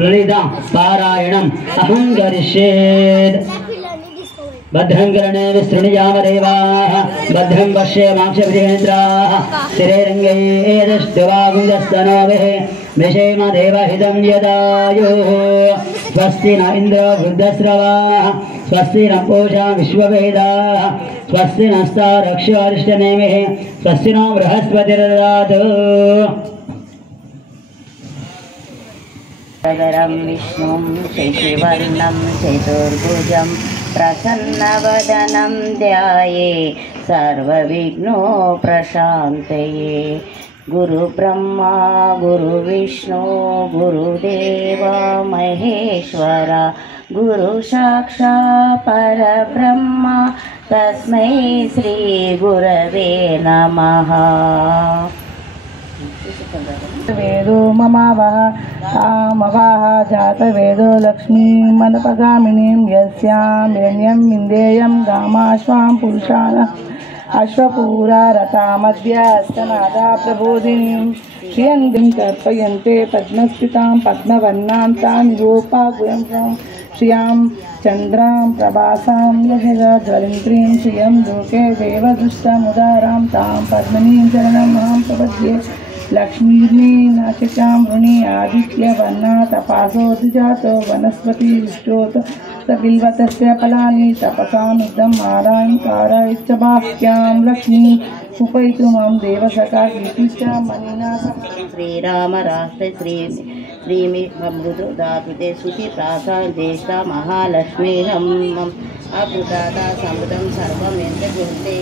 ललिता पारायणम् अहं करिष्ये। भद्रं कर्णेन शृणुयाम देवाः भद्रं पश्येमाक्षभिर्नेत्राः स्थिरैरङ्गैरष्टवागुंजस्तनोभिः विषेम देवहितं यदायुः। स्वस्ति न इन्द्रो वृद्धस्रवाः स्वस्ति न पूषा विश्ववेदाः स्वस्ति नस्तारक्ष्यो अरिष्टनेमिः स्वस्ति नो बृहस्पतिर्ददातु। सागरं विष्णुं शशिवर्णं चतुर्भुजं प्रसन्नवदनं ध्याये सर्वविघ्नोपशान्तये। गुरुब्रह्मा गुरुविष्णु गुरुदेव महेश्वर गुरुसाक्षात् परब्रह्म तस्मै श्रीगुरवे नमः। वेदो ममावः तामवाह जातवेदो लक्ष्मीमनपगामिनीं यस्यां हिरण्यं विन्देयं गामाश्वां पुरुषान् अश्वपूरा रथामध्य हस्तनादा प्रबोधिनीं श्रियन्तीं तर्पयन्ते पद्मस्थितां पद्मवर्णां तां निरूपागुयं श्रियां चन्द्रां प्रभासां यशज्वलन्तीं श्रियं लोके देवदुष्टमुदारां तां पद्मनीं चरणमहं प्रपद्ये। लक्ष्मीर्नाशचां वृणी आदित्यवर्णा तपासोऽधिजातो वनस्पति विष्टोत बिल्वतस्य फलानि तपसानुदम् आरायणकारायश्च बाह्यां लक्ष्मी उपैतु मां देवसखा कीर्तिश्च मणिना। श्रीराम राष्ट्र श्रीमि मृदु धातुते श्रुति प्रासादेष्टा महालक्ष्मीरम् अभृताता समृद्धं सर्वं यन्त्रगुरुते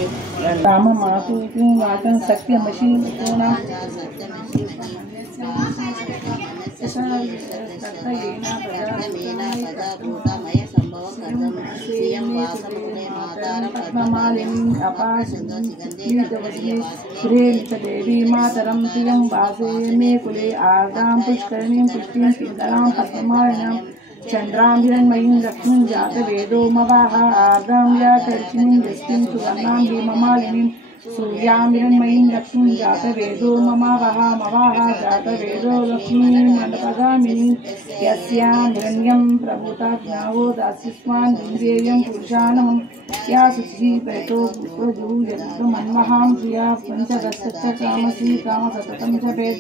राम मातु वाचं सत्यमशी पूर्णा देवी मातरं प्रियं वासे मे कुले आर्दां पुष्करणीं पुष्टिं पिङ्गलां पद्ममालिनीं चन्द्रां हिरण्मयीं लक्ष्मीं जातवेदो मवाह आर्दां व्याकर्षिणीं दृष्टिं सुवर्णां हेममालिनीं सूर्यां हिरण्मयीं लक्ष्मीं जातवेदो ममावह मवाह जातवेदो लक्ष्मीं मनपगामिनीं यस्यां हिरण्यं प्रभूताज्ञावो दास्यस्मान् विन्देयं पुरुषानहं या शुचिः प्रेतो पुष्पजूयमन्महां श्रिया पञ्चदशश्च कामसी कामसततं च वेद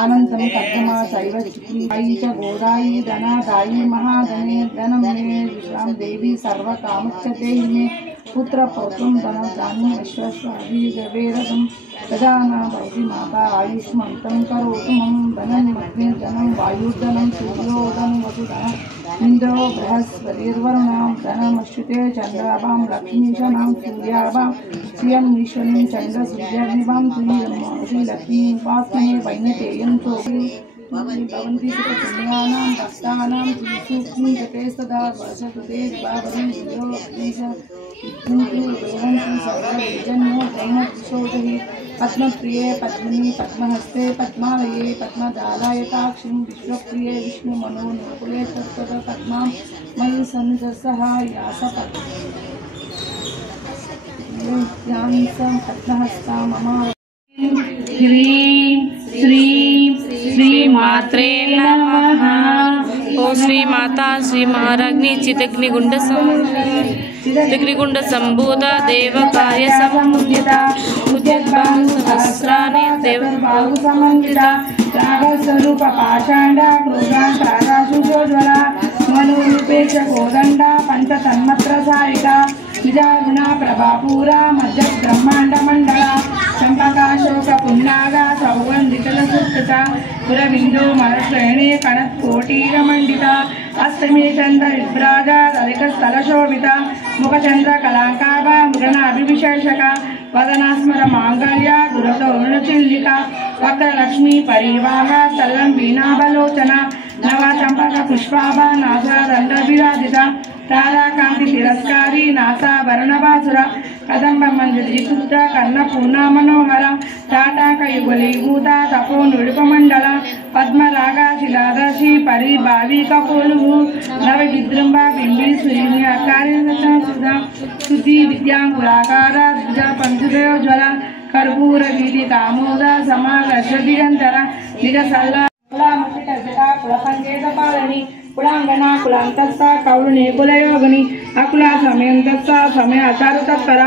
आनन्दं कद्मा शैव चिकीयी च गोदायी धनादायी महाधने धनं मे विश्रां देवी सर्वकामश्च देहि मे पुत्रपौत्रं धनधान्यम् अश्वश्वादिवेरदं प्रजाना भवति माता आयुष्मन्तं करोतु मम धनं अग्निर्धनं वायुर्धनं सूर्योधनं वसुधनं इन्द्रो बृहस्पतिर्वरुणां धनमश्रुते चन्द्राभां लक्ष्मीशनां सूर्याभां श्रियं ईश्वरीं चन्द्रसूर्याग्निभां श्रीलक्ष्मीं उपास्महे वैनतेयं तोपि भवन्ति सुखपुण्यानां भक्तानां सूक्ष्मीं जपे सदा वर्षतु ते बाबरीं दियो अग्निश इत्युक्ति भवन्ति सर्वविजन्यो ब्रह्मशोधहि पद्मप्रिये पद्मिनी पद्महस्ते पद्मालये पद्मदालायताक्षीं विश्वप्रिये विष्णुमनोनुकुले तत्तद पद्मां मयि सन्निधसः यासपद्यां पद्महस्ता मम ह्रीं श्रीं श्री मात्रे नमः। ओ श्री माता श्री महाराज्ञी चितग्निकुंड संभूत देव कार्य समुदिता सहस्राणि देव बाहु समन्विता रागस्वरूप पाषांडा क्रोधांकाराशुजोज्वला मनोरूपेश कोदंडा पंचतन्मत्र सारिका विजारुणा प्रभापूरा मध्य ब्रह्मांड मंडला चंपकाशोक पुन्नागा सौगंधिकलसुप्तता पुरबिंदु मरश्रेणी कणत्कोटीरमंडिता अष्टमी चंद्र विभ्राजा दलिकस्थलशोभिता मुखचंद्र कलांकाभा मृगनाभिविशेषका वदनास्मर मांगल्या गुरुतोरुणचिल्लिका वक्रलक्ष्मी परिवाहा सल्लं वीणाबलोचना नवा चंपक पुष्पाभा नासा दंडविराजिता ताराकांति तिरस्कारी नासाभरणभासुरा कदंब मंजरीपुत्र कर्णपूर्णा मनोहरा टाटाकयुगलीभूता तपो नुडिपमंडल पद्मरागा शिलादर्शी परिभाविकपोलुः नव विजृंभा बिंबी सूर्याकारी सुधा शुद्धि विद्यांकुराकारा द्विजा पंचदेवज्वला कर्पूर वीति कामोदा समाकर्ष दिगंधरा निज सल्ला కులామతికర్షక కులపంచేతపాలని కులాంగన కులాంతస్థ కౌలుని కులయోగిని అకుల సమయంతస్థ సమయ అచారు తత్పర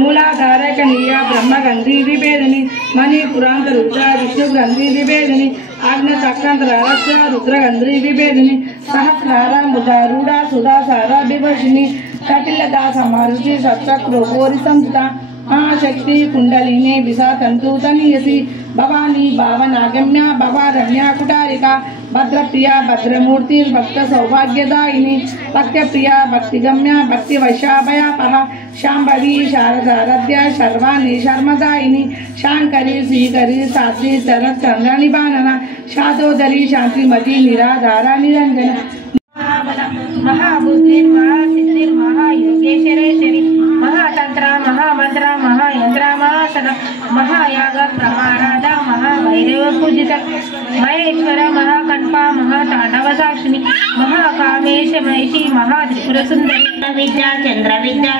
మూలాధారకనీయ బ్రహ్మ గంధీ విభేదిని మణి పురాంత రుద్ర విష్ణు గంధీ విభేదిని ఆగ్న చక్రాంతర రస్య రుద్ర గంధీ విభేదిని సహస్రార ముదారూఢ సుధాసార విభర్షిణి కటిలదా సమారుచి సత్సక్రో గోరి సంస్థ महाशक्ति कुंडलिनी विसा तंतु तनीयसी भवानी भावनागम्या भवारण्या कुटारिका भद्रप्रिया भद्रमूर्ति भक्त सौभाग्यदायिनी भक्तप्रिया भक्तिगम्या भक्तिवशाभयापः शांभवी शारदाराध्या शर्वाणी शर्मदायिनी शांकरी श्रीकरी साध्वी शरद चंद्रनिबानना शादोदरी शांतिमती निराधारा निरंजन महाबुद्धि महासिद्धि महायोगेश्वरेश्वरी महातंत्र महामंत्र महायंत्र महासन महायाग प्रमाराध महाभैरव पूजित महेश्वर महाकंप महातांडव साक्षिणी महाकामेश महिषी महात्रिपुर सुंदरी विद्या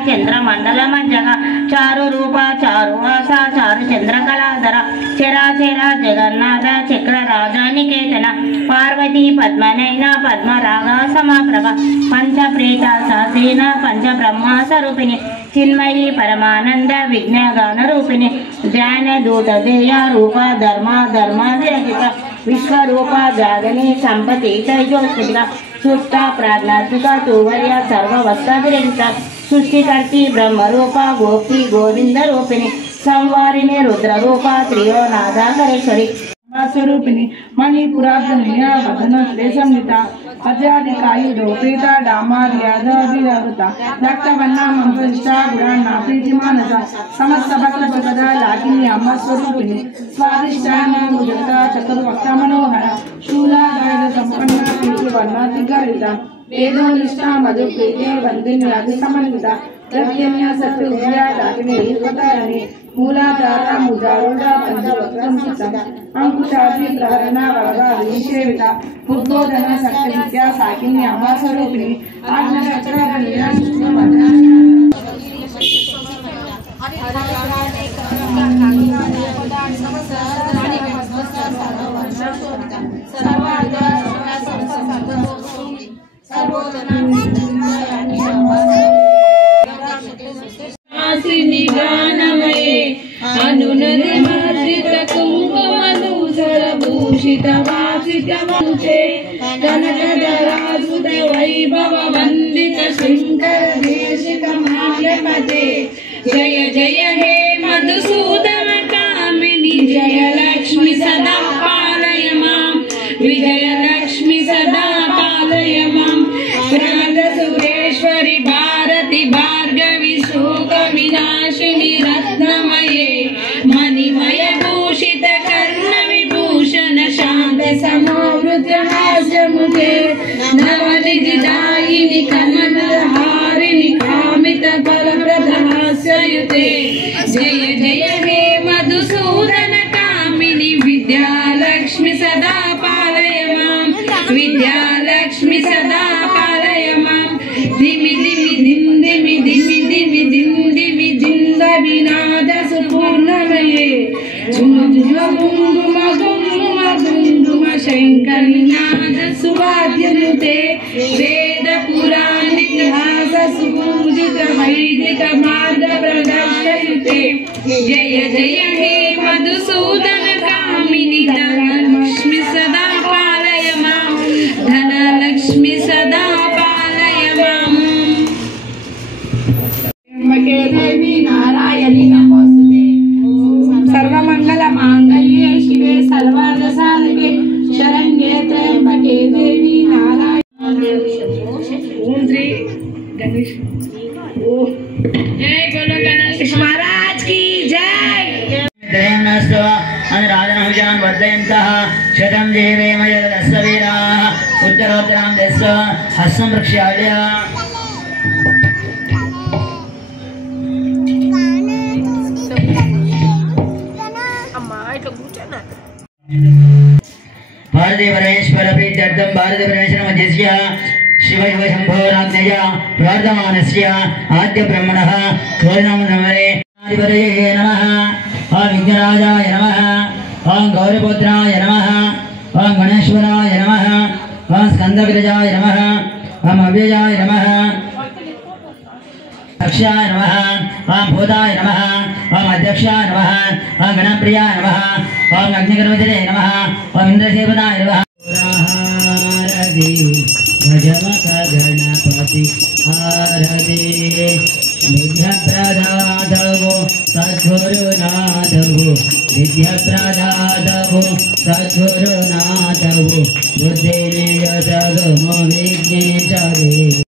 चंद्र मंडल मंजः चारु रूप चारु वासा चारु चंद्र कलाधर चराचर जगन्नाथ चक्र राजा निकेतन पार्वती पद्मनयन पद्मराग समाप्रभ पंच प्रेत सासेन पंच ब्रह्म स्वरूपिणी चिन्मयी परमानंद विज्ञान रूपिणी ध्यान दूत देय रूप धर्म विरहित विश्वरूप जागनी संपत्ति तेजोस्फुटिका सुप्ता प्राज्ञात्मिका तुवर्य सर्ववस्था विरहित सृष्टिकर्ती ब्रह्मरूप गोप्ती गोविंद रूपिणी संवारिणी रुद्र रूप त्रियोनाधाकरेश्वरी स्वरूपिणी मणिपुराधनिया वदन संहिता अजादिकायुरोपेता डामार्यादादिरवृता रक्तवर्णा मंत्रनिष्ठा गुणान्नाप्रीतिमानसा समस्त भक्तपदा लाकिनी अम्म स्वरूपिणी स्वादिष्टान मुजता चतुर्वक्ता मनोहर शूलादाय संपन्ना कीर्तिवर्णातिगरिता वेदोनिष्ठा मधुप्रीते वंदिनी अधिसमन्विता द्रव्यम्या सत्विद्या लाकिनी रूपधारिणी मूलाधारा मुदारूढ़ पंचवक्त्रम चित्तम अंकुशादि प्रहरणा वरदा विनिषेविता उद्बोधन शक्ति विद्या साकिनी अम्मा स्वरूपिणी आज्ञा चक्र गणिया निगानमये अनुनदिमाश्रित कुङ्कुमधूसर भूषित वासित वंशे कनकधरासुत वैभव वन्दित शङ्कर देशिक माल्यपते जय जय हे मधुसूदन कामिनी जय लक्ष्मी सदा पालय माम् विजय लक्ष्मी सदा पालय माम् प्रमद सुरेश्वरी भारती भार्गवी शोक विनाशिनी रत्नमये मणिमय भूषित कर्ण विभूषण शांति समोवृत हास्यमुखे नवनिधिदायिनि कमलहारिणि कामित फलप्रद हास्ययुते जय जय हे मधुसूदन कामिनी विद्यालक्ष्मी सदा पालय माम् विद्यालक्ष्मी सदा पालय माम् दिमि दिमि दिम दिमि दिमि दिमि दिम दिमि दिन्द विनाद सुपूर्णमये झुम झुम गुम गुम शङ्करनाद सुवाद्यनुते वेद पुराण इतिहास सुपूजित वैदिक मार्ग प्रदर्शयुते जय जय हे मधुसूदन कामिनी धनलक्ष्मी सदा पालय माम् धनलक्ष्मी सदा पालय माम् देवी नारायणी नमोस्तुते सर्वमंगल मांगल्ये शिवे सर्वार्थ साधके शरण्ये त्र्यंबके देवी नारायणी ओम श्री गणेश जय बोलो गणेश महाराज की जय अनुराधनहुजान् वर्धयन्तः शतं जीवेमयदस्सवीराः उत्तरोत्तरं दस्स हस्तं प्रक्षाल्य भारतीपरमेश्वर प्रीत्यर्थं भारतीपरमेश्वर मध्यस्य शिव शिव शंभो राज्ञय प्रार्थमानस्य आद्य ब्रह्मणः कोलनामधमरे आदिपरये नमः ओम विघ्नराजाय नमः ओम गौरीपुत्राय नमः ओम गणेश ओम स्कंदविरजाय नमः ओम अव्ययाय नमः अक्षयाय नमः ओम भूताय नमः ओम अध्यक्षाय नमः ओम गणप्रियाय नमः ओम अग्निगणपतये नमः ओम इंद्रसेवनाय नमः आरति गजमक गणपति आरति विद्याप्रदातवो सद्गुरुनाथवो विद्याप्रदातवो सद्गुरुनाथवो बुद्धिनियतगमो विघ्नेशवे।